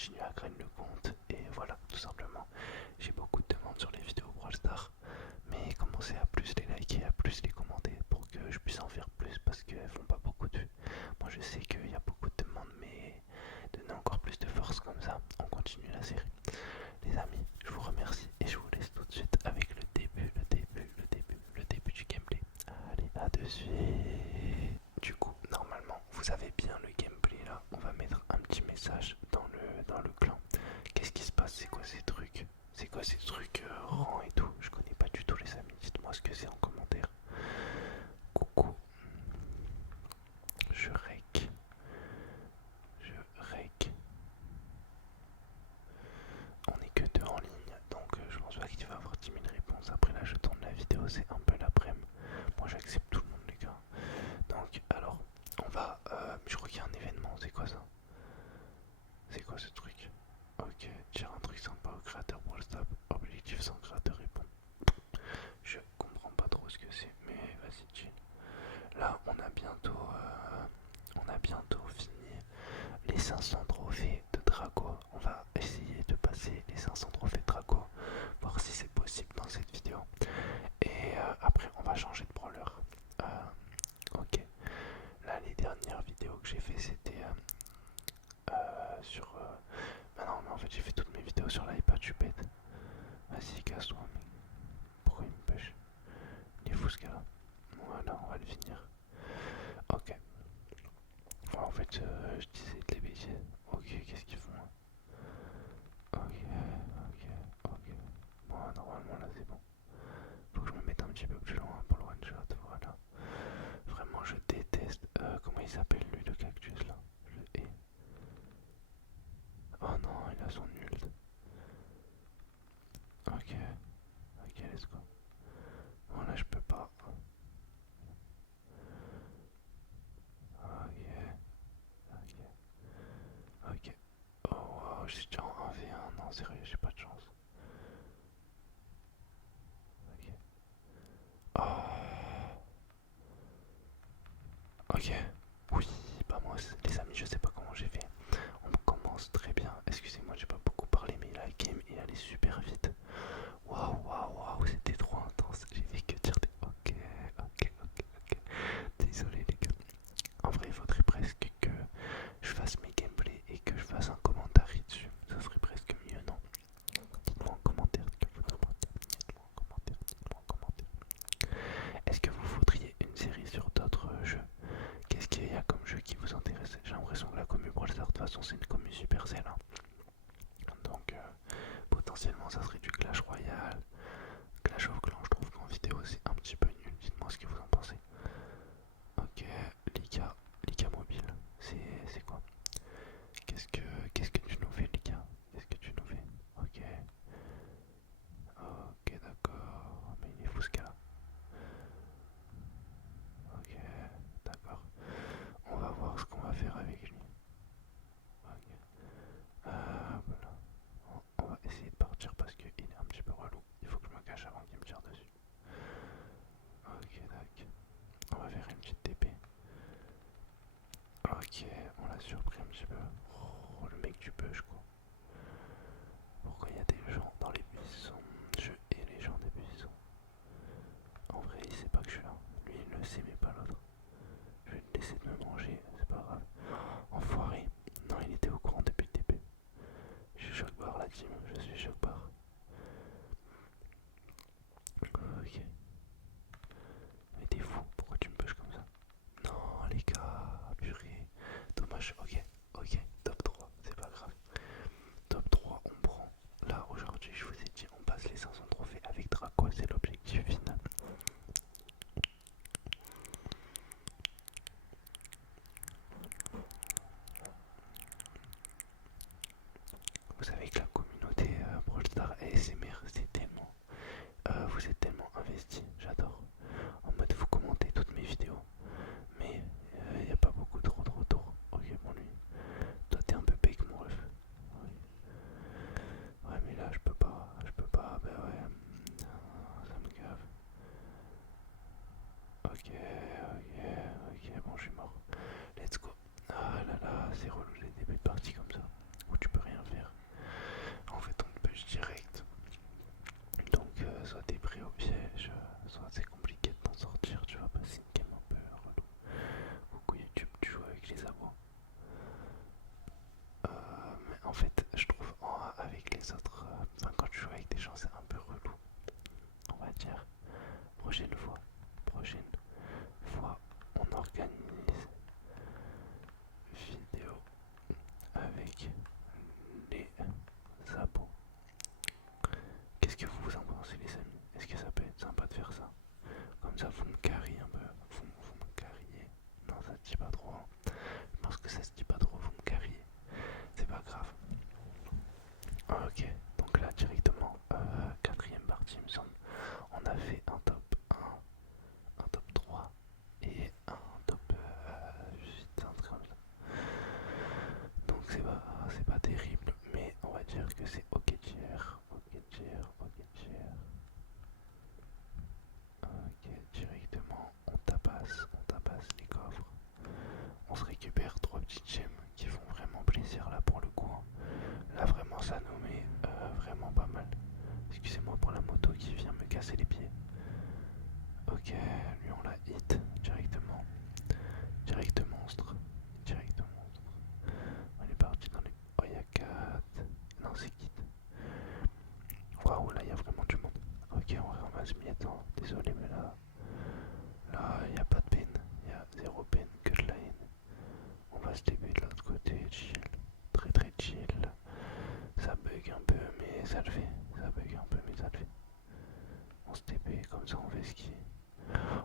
continuer à grainer le compte. Et voilà, tout simplement. J'ai beaucoup de demandes sur les vidéos Brawl Stars, mais commencez à plus les liker, à plus les commenter pour que je puisse en faire plus parce qu'elles font pas beaucoup de vues. Moi je sais qu'il y a beaucoup de demandes, mais donnez encore plus de force comme ça, on continue la série. Les amis, je vous remercie et je vous laisse tout de suite avec le début du gameplay. Allez, à de suite. Du coup, normalement, vous avez bien le gameplay là. On va mettre un petit message dans le clan. Qu'est-ce qui se passe? C'est quoi ces trucs? C'est quoi ces trucs rangs et tout? Je connais pas du tout les amis. Dites-moi ce que c'est en commentaire. Coucou. Je rec. Je rec. On est que deux en ligne, donc je pense pas qu'il va y avoir 10 000 réponses. Après là je tourne la vidéo, c'est un peu l'après-midi. Moi j'accepte tout le monde les gars. Donc alors, on va... je crois qu'il y a un événement, c'est quoi ça? C'est quoi ce truc? Ok, tire un truc sympa au créateur pour le stop. Objectif sans créateur répond. Je comprends pas trop ce que c'est, mais vas-y chill. Là on a bientôt fini les 500 trophées de Draco. On va essayer de passer les 500 trophées de Draco, voir si c'est possible dans cette vidéo. Et après on va changer de brawler. Ok, là les dernières vidéos que j'ai fait c'était sur... Bah non mais en fait j'ai fait toutes mes vidéos sur l'iPad, tu bête. Vas-y casse-toi mec. Pourquoi il me pêche? Il est fou ce gars là. Voilà, on va le finir. Ok. Bon, en fait je disais de les bêtises. Ok, qu'est-ce qu'ils font là? Ok, ok. Bon, normalement là c'est bon. Faut que je me mette un petit peu plus loin pour le one shot, voilà. Vraiment je déteste. Comment il s'appelle lui le cactus là? Je le hais. Oh non, il a son ult. Ok, ok, let's go. Bon là je peux pas. Ok, ok, ok. Oh wow, je suis déjà en 1v1. Non, sérieux, j'ai pas de chance. Ok. Oh. Ok. Oui, bah moi, les amis, je sais pas comment j'ai fait. On commence très bien. Excusez-moi, j'ai pas beaucoup parlé, mais la game est allée super vite. Waouh, waouh, waouh, c'était trop intense. J'ai fait que dire des ok. Désolé, les gars. En vrai, il faudrait presque que je fasse mes gameplays et que je fasse un commentaire dessus. Ça serait presque mieux, non? Dites-moi en commentaire ce que vous en pensez. Dites-moi en commentaire, dites-moi en commentaire. Est-ce que vous voudriez une série sur d'autres jeux? Qu'est-ce qu'il y a comme jeu qui vous intéresse? J'ai l'impression que la commu Brawl Stars, de toute façon, c'est une commu Supercell. Hein. Donc, potentiellement, ça serait du Clash Royale. Clash of Clans, je trouve qu'en vidéo, c'est un petit peu nul. Dites-moi ce que vous en pensez. Ok, Liga mobile, c'est quoi? Qu'est-ce que tu nous fais, Liga? Qu'est-ce que tu nous fais? Ok, ok, d'accord. Mais il est fou ce gars. Ok, d'accord. On va voir ce qu'on va faire avec lui. Ok. Voilà. On va essayer de partir parce qu'il est un petit peu relou. Il faut que je me cache avant qu'il me tire dessus. Ok, tac. On va faire une petite TP. Ok, on l'a surpris un petit peu. Oh, le mec du push quoi. Pourquoi il y a des gens dans les buissons? Je hais les gens des buissons. En vrai, il sait pas que je suis là. Lui, il le sait, mais pas l'autre. Je vais le laisser de me manger, c'est pas grave. Enfoiré. Non, il était au courant depuis le début. Je suis choc-bar la team, je suis choc-bar. Ok. Mais t'es fou, pourquoi tu me pushes comme ça? Non, les gars, purée. Dommage, ok, top 3, c'est pas grave. Top 3, on prend. Là, aujourd'hui, je vous ai dit, on passe les 500 trophées avec Draco, c'est l'objectif final. Vous savez que la communauté Brawl Stars ASMR, c'est tellement... vous êtes tellement investis, j'adore. En mode, vous commentez toutes mes vidéos. Mais il n'y a pas beaucoup trop de retours. Ok, bon lui. Toi, t'es un peu big, mon ref. Ouais, mais là, je peux pas, bah ouais. Ça me gave. Ok, bon, je suis mort. Let's go. Ah là là, c'est relou les débuts de partie comme ça, où tu peux rien faire. gens c'est un peu relou. On va dire prochaine fois on organise vidéo avec les abos. Qu'est-ce que vous en pensez les amis? Est-ce que ça peut être sympa de faire ça? Comme ça vous me carriez un peu, vous me carriez. Non ça se dit pas trop hein. Je pense que ça se dit pas trop, vous me carriez. C'est pas grave. Ok, donc là directement, quatrième partie il me semble. On a fait un top 1, un top 3 et un top 8, un truc comme ça. Donc c'est pas terrible, mais on va dire que c'est ok tier. Ok, directement on tabasse les coffres. On se récupère 3 petites gemmes qui font vraiment plaisir là pour le coup. Là vraiment ça nous met vraiment pas mal. Excusez-moi pour la moto qui vient me casser les pieds. Ok, lui on l'a hit directement. Direct monstre. On est parti dans les... Oh il y a 4. Non c'est Kit. Waouh là il y a vraiment du monde. Ok on va se mettre. Désolé mais là il n'y a pas de peine. Il y a zéro peine que de la haine. On va se TP de l'autre côté, chill. Très chill. Ça bug un peu mais ça le fait. On se TP comme ça on fait ski.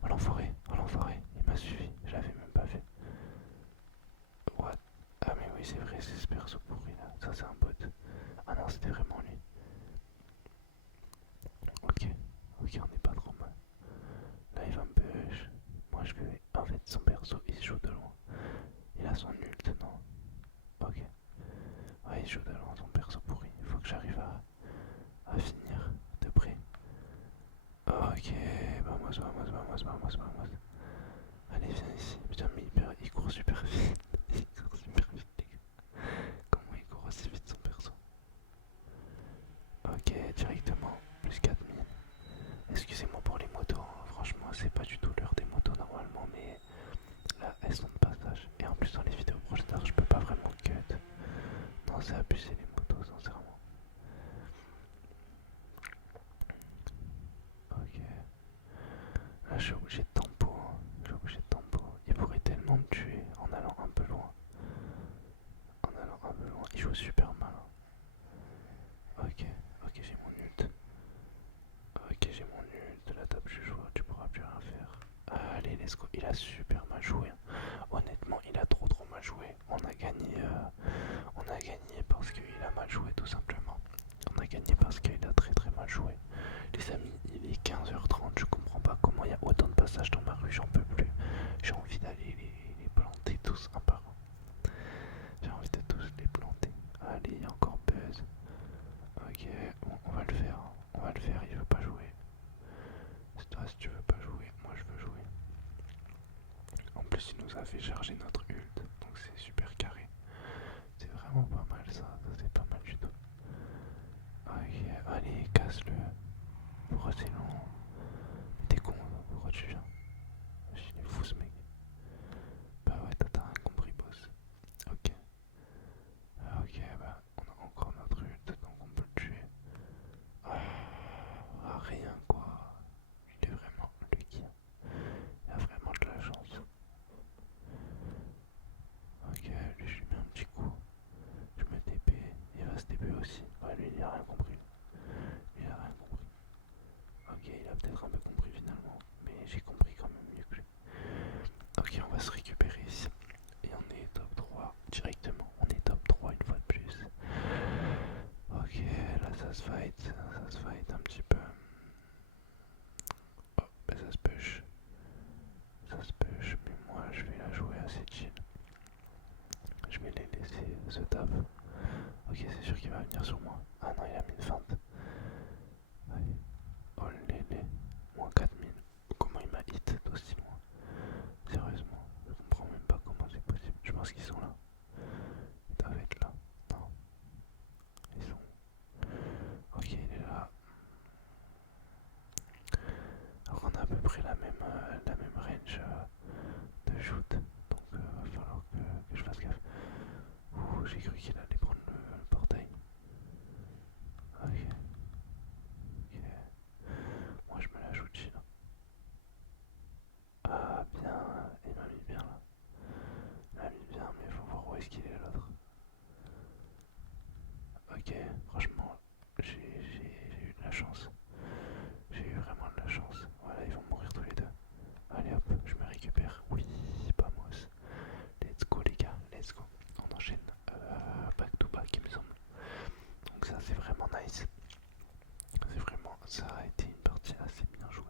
Oh l'enfoiré, il m'a suivi, je l'avais même pas fait. What? Ah mais oui c'est vrai, c'est ce perso pourri là, ça c'est un bot. Ah non c'était vraiment lui. Ok, on est pas trop mal. Là il va me push. Moi je vais... En fait son perso il se joue de loin. Il a son ult, non? Ok. Ouais il se joue de loin son perso pourri. Il faut que j'arrive à finir de près. Ok, vamos. Allez viens ici. Putain mais il court super vite. Il court super vite les gars. Comment il court aussi vite son perso? Ok, directement, plus 4000. Excusez-moi pour les motos, hein. Franchement c'est pas du tout l'heure des motos normalement, mais là elles sont de passage. Et en plus dans les vidéos proches je peux pas vraiment cut. Non c'est abusé les motos sincèrement. Ok, là je suis obligé de tempo, hein. Il pourrait tellement me tuer en allant un peu loin. Il joue super mal. Ok, j'ai mon ult. La table je joue, tu pourras plus rien faire. Allez, let's go. Il a super mal joué. Honnêtement, il a trop mal joué. On a gagné parce qu'il a mal joué tout simplement. On a gagné parce qu'il a très mal joué. Les amis, il est 15h30. Je comprends pas comment il y a autant de passages dans ma rue. J'en peux plus. J'ai envie d'aller les planter tous un par un. J'ai envie de tous les planter. Allez, il y a encore Buzz. Ok, bon, on va le faire. Il veut pas jouer. C'est toi si tu veux pas jouer, moi je veux jouer. En plus il nous a fait charger notre ult, donc c'est super carré. C'est vraiment pas mal ça c'est pas mal du tout. Ok, allez casse-le. Pourquoi c'est long? T'es con, pourquoi tu viens? Il est fou ce mec. Bah ouais t'as rien compris boss. Ok. Ok bah on a encore notre ult donc on peut le tuer. Rien quoi. Il est vraiment lucky. Il a vraiment de la chance. Ok, lui je lui mets un petit coup. Je me TP, il va se TP aussi. Ouais, lui il a rien compris. Ok, il a peut-être un peu compris finalement, mais j'ai compris quand même mieux que lui. Ok, on va se récupérer ici. Et on est top 3 directement. On est top 3 une fois de plus. Ok, là ça se fight un petit peu. Oh, bah ça se push. Mais moi je vais la jouer assez chill. Je vais les laisser se tape. Ok, c'est sûr qu'il va venir sur moi. Ah non, il a mis une feinte. Ouais. Oh lélé, moins 4000. Comment il m'a hit d'aussi loin? Sérieusement, je comprends même pas comment c'est possible. Je pense qu'ils sont là. Ils doivent être là. Non, ils sont... Ok, il est là. Alors on a à peu près la même range de shoot. Donc va falloir que je fasse gaffe. Ouh, j'ai cru qu'il allait prendre le portail. Ok. Ok, franchement, j'ai eu de la chance. J'ai eu vraiment de la chance. Voilà, ils vont mourir tous les deux. Allez hop, je me récupère. Oui, vamos. Let's go les gars, let's go. On enchaîne back to back il me semble. Donc ça c'est vraiment nice. C'est vraiment, ça a été une partie assez bien jouée.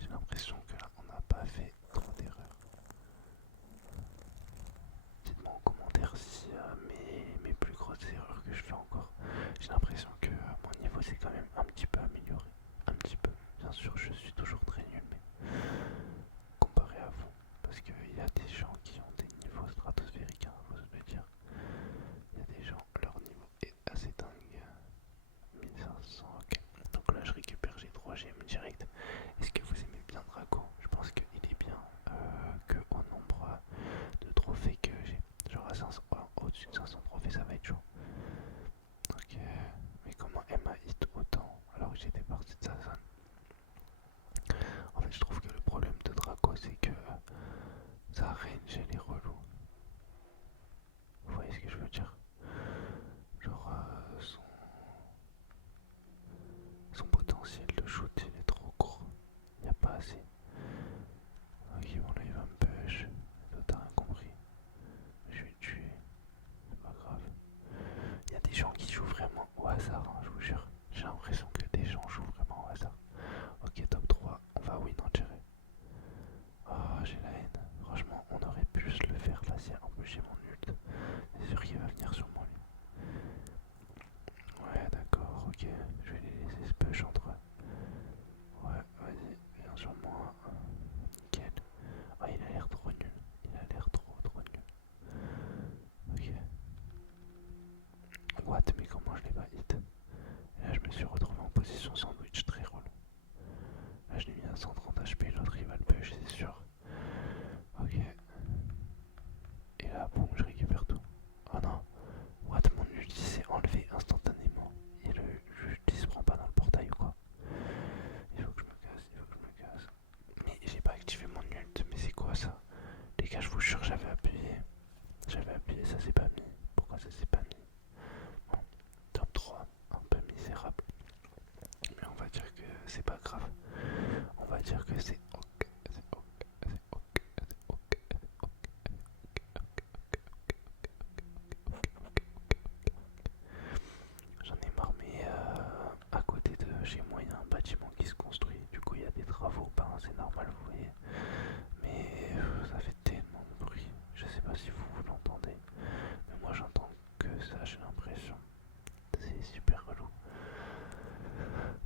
J'ai l'impression que là on n'a pas fait trop d'erreurs. Dites-moi en commentaire si mes plus grosses erreurs que je fais encore. J'ai l'impression que mon niveau s'est quand même un petit peu amélioré. Un petit peu. Bien sûr je suis toujours très nul mais comparé à vous. Parce qu'il y a des gens qui ont des niveaux stratosphériques, hein, faut se le dire. Il y a des gens, leur niveau est assez dingue. 1500, ok. Donc là je récupère G3 GM direct. Est-ce que vous aimez bien Draco? Je pense qu'il est bien que au nombre de trophées que j'ai. Genre à 500, au-dessus de 500 trophées ça va être chaud. Ok, mais comment elle m'a hit autant alors que j'étais parti de sa zone? En fait je trouve que le problème de Draco c'est que sa range elle est relou. Vous voyez ce que je veux dire? Genre son potentiel de shoot il est trop court. Il n'y a pas assez. Ok bon là il va me push. Toi t'as rien compris. Je vais le tuer. C'est pas grave. Il y a des gens qui jouent vraiment au hasard, hein, je vous jure. J'ai l'impression que des gens jouent vraiment au hasard. Ok top 3. On va win en tirer. Oh j'ai la haine. Franchement on aurait pu se le faire là si en plus j'ai mon ult. C'est sûr qu'il va venir sur moi lui. Ouais d'accord ok. Je vais les laisser se push entre eux. Ouais vas-y viens sur moi. Nickel. Oh il a l'air trop nul. Il a l'air trop nul. Ok. What mais comment je l'ai pas hit? Et là je me suis retrouvé en position sandwich très relou. Là je l'ai mis à 130 HP, l'autre il va le push c'est sûr. Ok. Et là boum je récupère tout. Oh non. What mon ulti s'est enlevé instantanément. Et l'ulti se prend pas dans le portail ou quoi? Il faut que je me casse, il faut que je me casse. Mais j'ai pas activé mon ult, mais c'est quoi ça? Les gars je vous jure j'avais appuyé. J'avais appuyé, ça s'est pas mis. Pourquoi ça s'est pas mis? Bon, top 3, un peu misérable. Mais on va dire que c'est pas grave. On va dire que c'est ok, c'est ok, c'est ok, c'est ok, c'est ok. J'en ai marre, mais à côté de chez moi, il y a un bâtiment qui se construit. Du coup, il y a des travaux. Ben, c'est normal, vous voyez. Mais ça fait tellement de bruit. Je sais pas si vous l'entendez. Mais moi, j'entends que ça, j'ai l'impression. C'est super relou.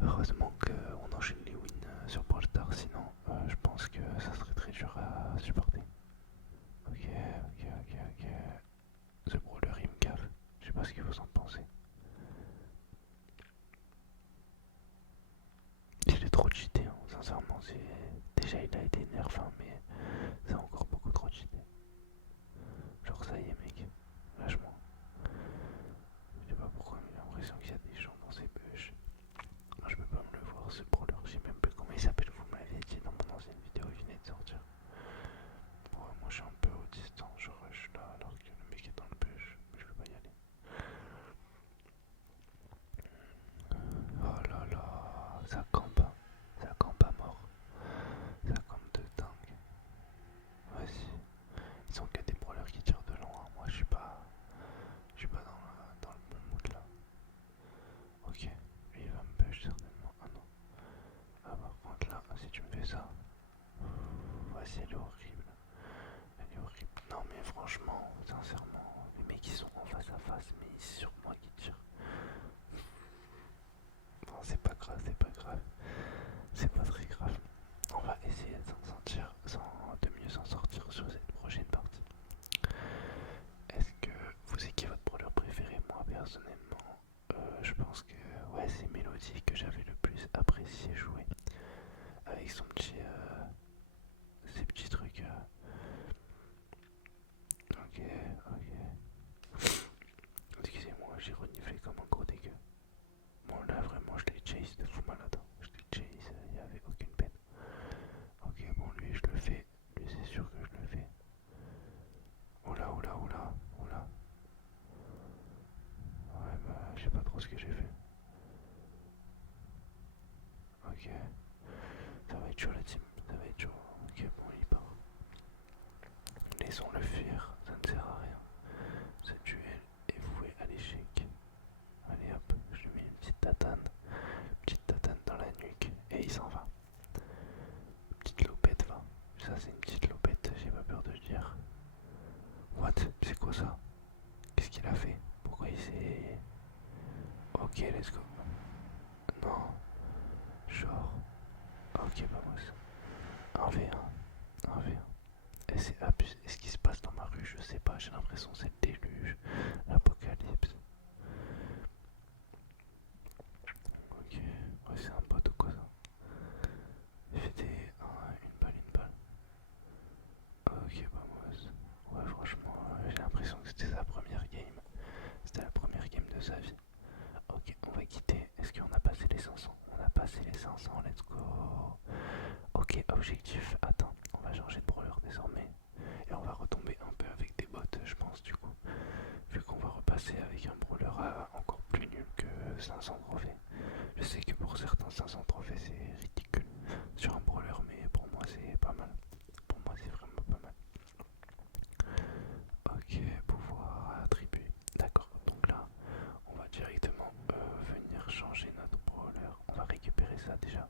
Heureusement qu'on enchaîne les wins sur Brawl Stars, sinon je pense que ça serait très dur à supporter. Ok, ok, ok, ok. The Brawler il me cave. Je sais pas ce que vous en pensez. Il est trop cheaté, hein. Sincèrement. Déjà il a été nerf, hein, mais c'est encore beaucoup trop cheaté. Genre ça y est mec, lâche-moi. Je sais pas pourquoi, mais j'ai l'impression qu'il y a des gens dans ces bush. Moi je peux pas me le voir ce Brawler, je sais même plus comment il s'appelle, vous m'avez dit dans mon ancienne vidéo, il venait de sortir. Bon, moi je suis un peu au distant, je rush là alors que le mec est dans le bush, mais je peux pas y aller. Oh là là, ça campe à mort, ça campe de dingue. Vas-y, ils ont que des brawlers qui tirent de loin, moi je suis pas dans le bon mood là. Ok, lui il va me push certainement, ah non. Ah par contre là, si tu me fais ça, vas-y elle est horrible. Elle est horrible. Non mais franchement, sincèrement, les mecs ils sont en face à face, mais c'est sur moi qui tirent. Non c'est pas grave, c'est pas grave. C'est pas très grave. On va essayer de mieux s'en sortir sur cette prochaine partie. Est-ce que vous savez qui est votre brawler préféré? Moi personnellement, je pense que ouais c'est Mélodie que j'avais le plus apprécié jouer. Avec ses petits trucs. Ok, ok. Excusez-moi, j'ai reniflé comme un gros dégueu. Bon là vraiment je l'ai chase de fou malade. Je l'ai chase, il n'y avait aucune peine. Ok bon lui je le fais. Lui c'est sûr que je le fais. Oula oula oula oula. Ouais bah je sais pas Ok, let's go. Non, genre. Ok, vamos. 1v1, 1v1. Et c'est abusé. Ce qui se passe dans ma rue, je sais pas, j'ai l'impression que c'est le déluge, l'apocalypse. Ok, ouais, c'est un bot ou quoi ça? Il fait une balle, une balle. Ok, vamos. Ouais, franchement, j'ai l'impression que c'était sa première game. C'était la première game de sa vie. Ok, on va quitter. Est-ce qu'on a passé les 500? On a passé les 500, let's go. Ok, objectif. Attends, on va changer de brawler désormais. Et on va retomber un peu avec des bots, je pense, du coup. Vu qu'on va repasser avec un brawler encore plus nul que 500 trophées. Je sais que pour certains, 500 trophées c'est ridicule sur un brawler, mais pour moi c'est pas mal. Pour moi c'est vraiment pas mal. Ok, pouvoir attribuer. D'accord, donc là, on va directement venir changer notre brawler. On va récupérer ça déjà.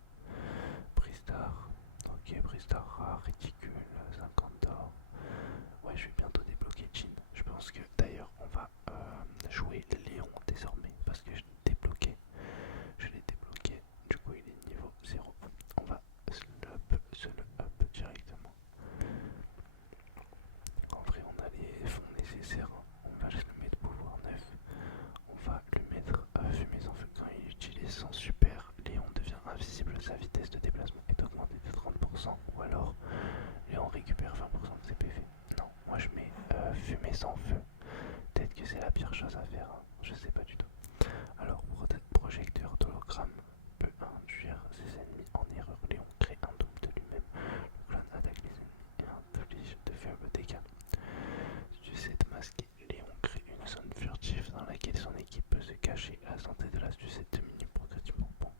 Bristar. Ok, Bristar rare, ridicule, 50 d'or. Ouais, je vais bientôt débloquer Jin. Je pense que d'ailleurs, on va jouer Léon désormais parce que je l'ai débloqué. Je l'ai débloqué, du coup il est niveau 0. On va se le up directement. En vrai, on a les fonds nécessaires. On va juste le mettre pouvoir 9. On va lui mettre fumée sans feu. Quand il utilise son super, Léon devient invisible. Sa vitesse de déplacement est augmentée de 30%. Ou alors, Léon récupère 20% de ses PV. Non, moi je mets fumée sans feu. Peut-être que c'est la pire chose à faire. Hein. Je sais pas du tout. Alors, projecteur d'hologramme peut induire ses ennemis en erreur. Léon crée un double de lui-même. Le clone attaque les ennemis et inflige de faibles dégâts. Sucette masquée. Léon crée une zone furtive dans laquelle son équipe peut se cacher. La santé de la sucette diminue progressivement. Bon,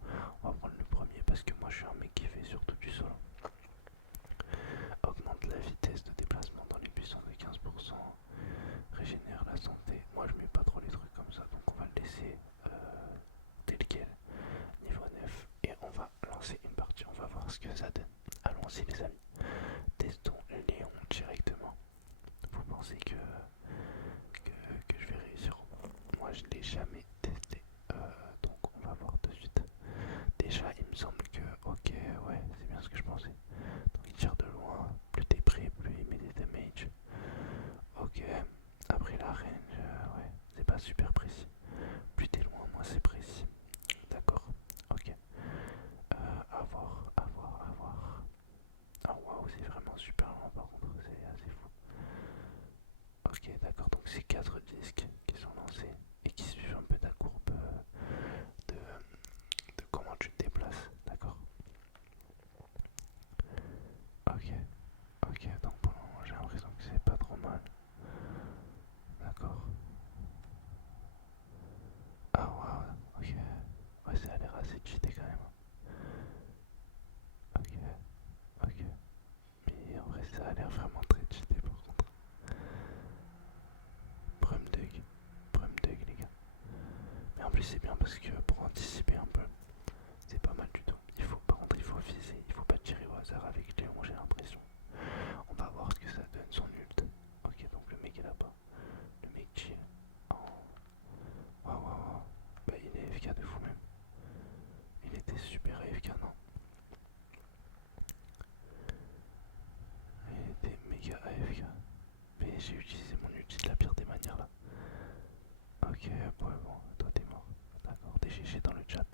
on va prendre le premier parce que moi je suis un mec qui fait surtout du solo. Augmente la vitesse de déplacement dans les buissons de 15%. Régénère la santé. Moi je mets pas trop les trucs comme ça, donc on va le laisser tel quel. Niveau 9. Et on va lancer une partie. On va voir ce que ça donne. Allons-y les amis. Testons Léon directement. Vous pensez que je vais réussir? Moi je l'ai jamais testé. Donc on va voir de suite. Déjà il me semble que ok ouais c'est bien ce que je pensais. Donc il tire de loin, plus t'es près, plus il met des damage. Ok, après la range, ouais, c'est pas super précis. Plus t'es loin, moins c'est précis. D'accord, ok. À voir, à voir, à voir. Ah waouh, c'est vraiment super loin par contre, c'est assez fou. Ok, d'accord, donc c'est 4 disques qui sont lancés et qui suivent un peu ta courbe de comment tu te déplaces, d'accord. Ok, ok, donc pour le moment j'ai l'impression que c'est pas trop mal. D'accord. Ah waouh, ok. Ouais, ça a l'air assez cheaté quand même. Ok, ok. Mais en vrai, ça a l'air vraiment très cheaté par contre. Prum Dug les gars. Mais en plus, c'est bien parce que pour anticiper un peu, c'est pas mal du tout. Par contre, il faut viser, il faut pas tirer au hasard avec Léon, j'ai l'impression. On va voir ce que ça donne son ult. Ok, donc le mec est là-bas. Le mec chill. Oh. Waouh, waouh, waouh. Bah, il est FK de fou même. Il était super AFK, non? Il était méga AFK. Mais j'ai utilisé mon ulti de la pire des manières là. Ok, ouais, bon, toi t'es mort. D'accord, t'es GG dans le chat.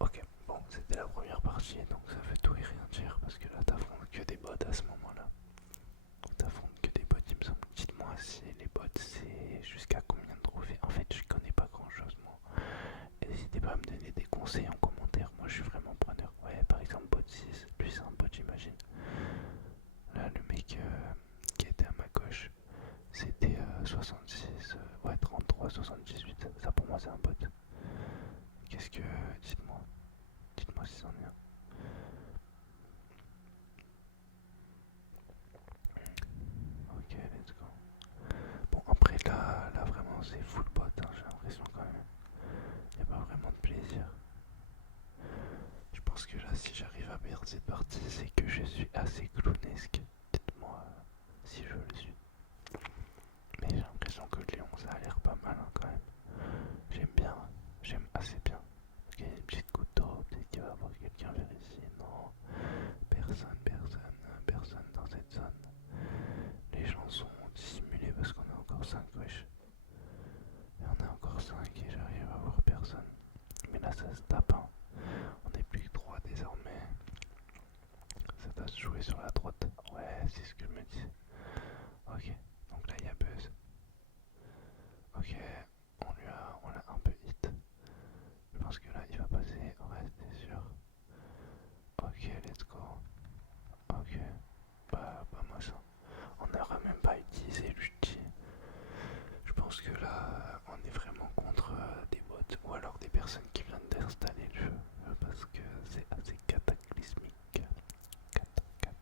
Ok, bon, c'était la première partie, donc ça fait tout et rien dire parce que là t'affrontes que des bots à ce moment-là. T'affrontes que des bots, il me semble. Dites-moi si les bots c'est jusqu'à combien de trophées. En fait, je connais pas grand chose moi. Et n'hésitez pas à me donner des conseils en commentaire, moi je suis vraiment preneur. Ouais, par exemple, bot 6, lui c'est un bot, j'imagine. Là, le mec qui était à ma gauche, c'était 66, ouais 33, 78. Ça pour moi c'est un bot. Qu'est-ce que... Dites-moi. Dites-moi si c'en est un. Ok, let's go. Bon après là vraiment c'est full bot, hein, j'ai l'impression quand même. Y a pas vraiment de plaisir. Je pense que là si j'arrive à perdre cette partie c'est que je suis assez clownesque. Dites-moi si je le suis. Mais j'ai l'impression que Léon ça a l'air pas mal hein, quand même. J'aime bien. ça se tape, hein. On n'est plus que 3 désormais. Ça doit se jouer sur la droite. Ouais, c'est ce que je me disais. Ok, donc là il y a Buzz. Ok, on l'a un peu hit. Je pense que là il va passer. Ouais, c'est sûr. Ok, let's go. Ok, bah moi ça. On n'aura même pas utilisé l'ulti. Je pense que là on est vraiment contre des bots ou alors des personnes qui viennent d'installer le jeu parce que c'est assez cataclysmique. Cataclysmique.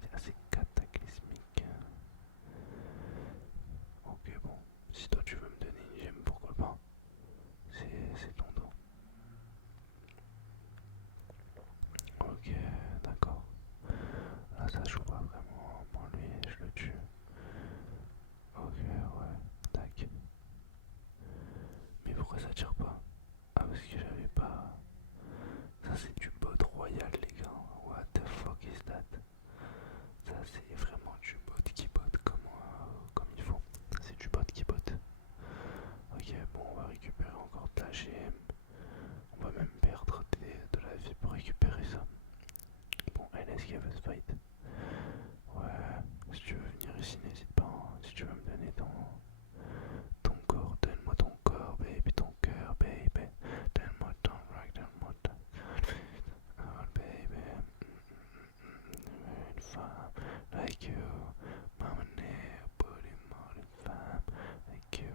C'est assez cataclysmique. Ok, bon. Si toi tu veux me donner une gemme, pourquoi pas. C'est ton dos. Ok, d'accord. Là ça joue pas vraiment. Bon lui, je le tue. Ok, ouais. Tac. Mais pourquoi ça tire pas? Ah parce que j'avais pas... Ça c'est du bot royal les gars. What the fuck is that? Ça c'est vraiment du bot qui bot comme il faut. C'est du bot qui bot. Ok, bon on va récupérer encore de la GM. On va même perdre de la vie pour récupérer ça. Bon, LS qui veut se fight. Ouais, si tu veux venir ici n'hésite pas, hein. Si tu veux me donner ton corps, donne-moi ton corps, baby, ton cœur, baby. Donne-moi ton right, donne-moi ton oh, baby. Une femme like you, mama never put him on une femme like you,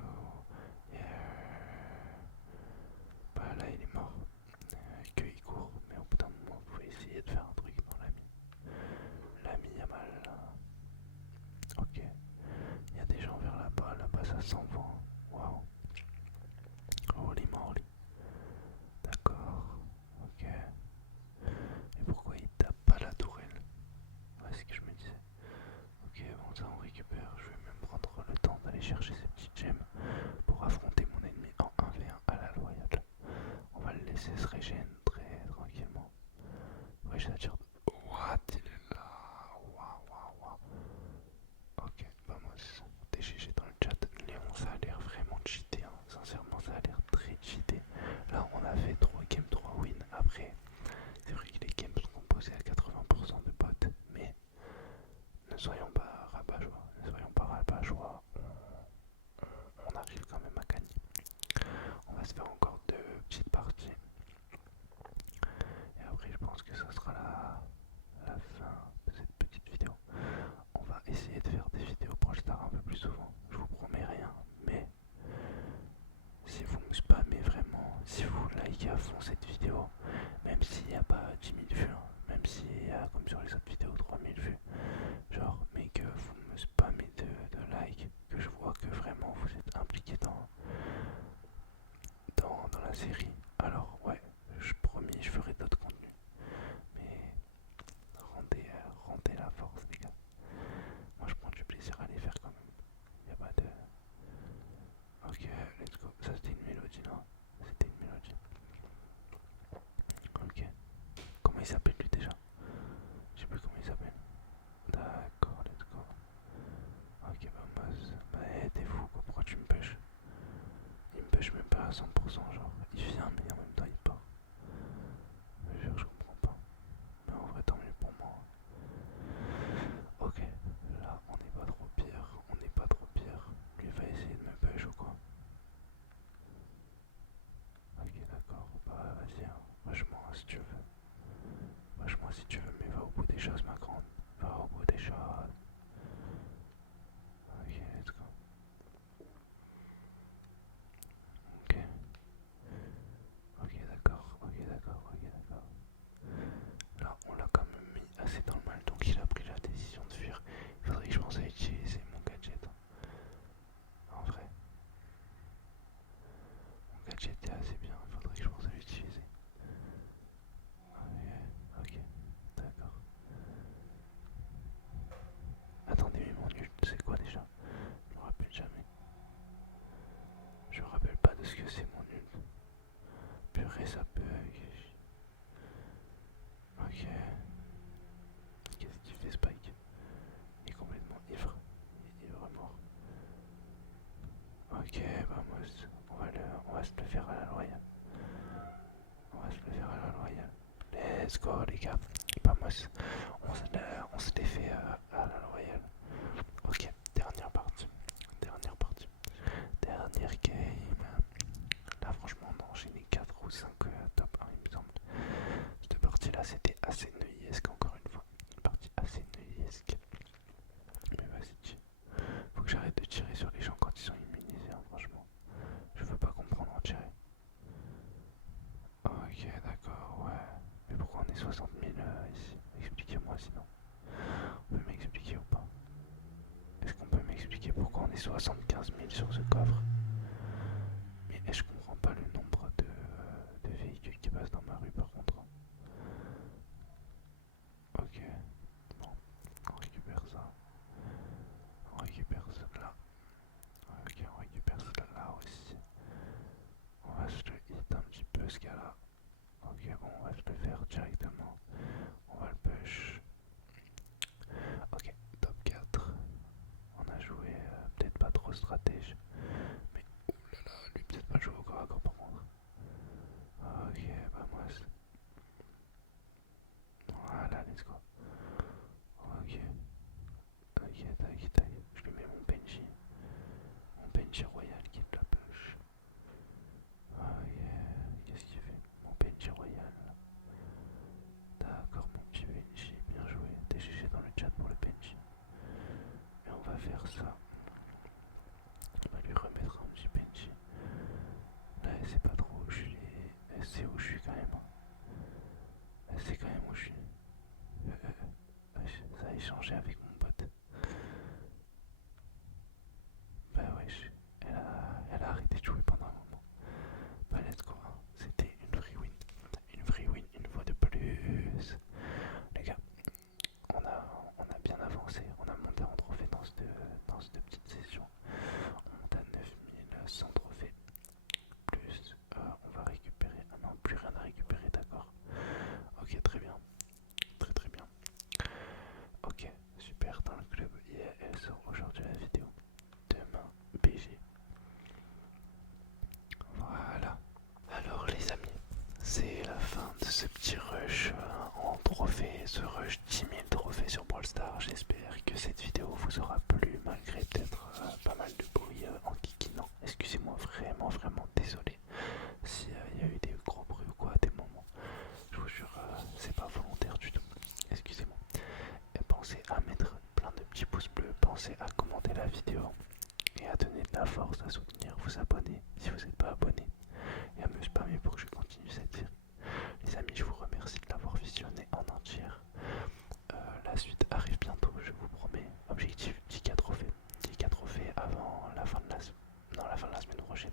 yeah. Bah là il est mort, que il court, mais au bout d'un moment faut essayer de faire un truc dans l'ami. L'ami Yamal là. Ok, il y a des gens vers là-bas, là-bas ça s'en va. Waouh. Holy moly. D'accord, ok. Et pourquoi il tape pas la tourelle? Ouais, c'est ce que je me disais. Ok, bon, ça on récupère. Je vais même prendre le temps d'aller chercher ces petites gemmes pour affronter mon ennemi en 1v1 à la loyale. On va le laisser se régénérer très tranquillement. Ouais, j'ai la tire de... What? Il est là. Waouh, waouh, waouh. Ok, bah moi, TGG dans le chat. Léon, ça a l'air vraiment cheaté, hein. Sincèrement, ça a l'air très cheaté. Là, on a fait 3 games, 3 wins. Après, c'est vrai que les games sont composés à 80% de bots, mais ne soyons pas rabat-joie. Ne soyons pas rabat-joie. On arrive quand même à gagner. On va se faire encore 2 petites parties. Et après, je pense que ça sera la fin de cette petite vidéo. On va essayer de faire des vidéos Brawl Stars un peu plus souvent. Je vous promets rien, mais si vous me spammez vraiment, si vous likez à fond cette vidéo, même s'il n'y a pas 10 000 vues, hein, même s'il y a comme sur les autres vidéos 3 000 vues, genre, mais que vous me spammez de likes, que je vois que vraiment vous êtes impliqué dans la série, alors ouais, je promis, je ferai d'autres contenus. Mais rendez la force, les gars. Moi, je prends du plaisir à les faire quand même. Y a pas de... Ok, let's go. Ça, c'était une mélodie, non? C'était une mélodie. Ok. Comment il s'appelle lui déjà? Je sais plus comment il s'appelle. D'accord, let's go. Ok, bah aidez-vous quoi, pourquoi tu me pêches? Il me pêche même pas à 100%, genre. Il vient, mais en même temps, il part. Je comprends pas. Mais en vrai, tant mieux pour moi. Ok, là, on n'est pas trop pire. On n'est pas trop pire. Lui va essayer de me pêcher ou quoi? Ok, d'accord. Bah, vas-y, hein. Vachement, si tu veux. Vachement, si tu veux, mais va au bout des choses, ma grande. Va au bout des choses. Ok, let's go. Ok. Ok, vamos. On va se le faire à la loyale. On va se le faire à la loyale. Let's go les gars. Vamos. On se les fait à la loyale. Ok, dernière partie. Dernière partie. Dernière game. Là franchement on a enchaîné 4 ou 5 top 1 il me semble. Cette partie là c'était assez neuillesque encore une fois. Une partie assez neuillesque. Mais vas-y, faut que j'arrête de tirer sur les gens quand ils sont immunisés, hein, franchement. Je veux pas comprendre en tirer. Ok, d'accord, ouais. Mais pourquoi on est 60 000 ici? Expliquez-moi sinon. Vous pouvez m'expliquer ou pas? Est-ce qu'on peut m'expliquer pourquoi on est 75 000 sur ce coffre? Mais je comprends pas le nombre de véhicules qui passent dans ma rue par contre. Ok, bon, on récupère ça. On récupère ça là. Ok, on récupère ça là aussi. On va se le hit un petit peu ce gars-là. Ok, bon, on va se le faire directement. On va le push. Ok, top 4. On a joué peut-être pas trop stratège. Mais oulala, lui peut-être pas joué au corps à corps par contre. Ok, bah moi c'est... Voilà, let's go. Ok, ok, tac, tac. Je lui mets mon Benji. Mon Benji royal qui est de la push. Ok, qu'est-ce qu'il fait? Mon Benji royal. D'accord, mon petit Benji, bien joué. T'es GG dans le chat pour le Benji. Et on va faire ça. On va lui remettre un petit Benji. Là, elle sait pas trop où je suis. Elle sait où je suis quand même. Elle sait quand même où je suis. Ça a échangé avec mon pote. Bah wesh. Elle a arrêté de jouer pendant un moment. Bah let's go. C'était une free win. Une free win une fois de plus. Les gars, on a bien avancé. On a monté en trophée dans cette petite session. On monte à 9100 trophées. Plus, on va récupérer. Ah non, plus rien à récupérer, d'accord. Ok, très bien. Très très bien. Ok, super. Dans le club, elle sort aujourd'hui la vidéo. Demain, BG. Voilà. Alors les amis, c'est la fin de ce petit rush en trophée, ce rush 10 000 trophées sur Brawl Stars. J'espère que cette vidéo vous aura plu malgré peut-être pas mal de bruit en kikinant. Excusez-moi vraiment vraiment désolé s'il y a eu des gros bruits ou quoi à des moments. Je vous jure, c'est pas volontaire du tout. Excusez-moi. Et pensez à mettre plein de petits pouces bleus, pensez à commenter la vidéo et à donner de la force, à soutenir, vous abonner si vous n'êtes pas abonné et à me spammer pour que je continue cette série. Les amis, je vous remercie de l'avoir visionné en entière. La suite arrive bientôt, je vous promets. Objectif 10K trophées. 10K trophées avant la fin de la semaine prochaine.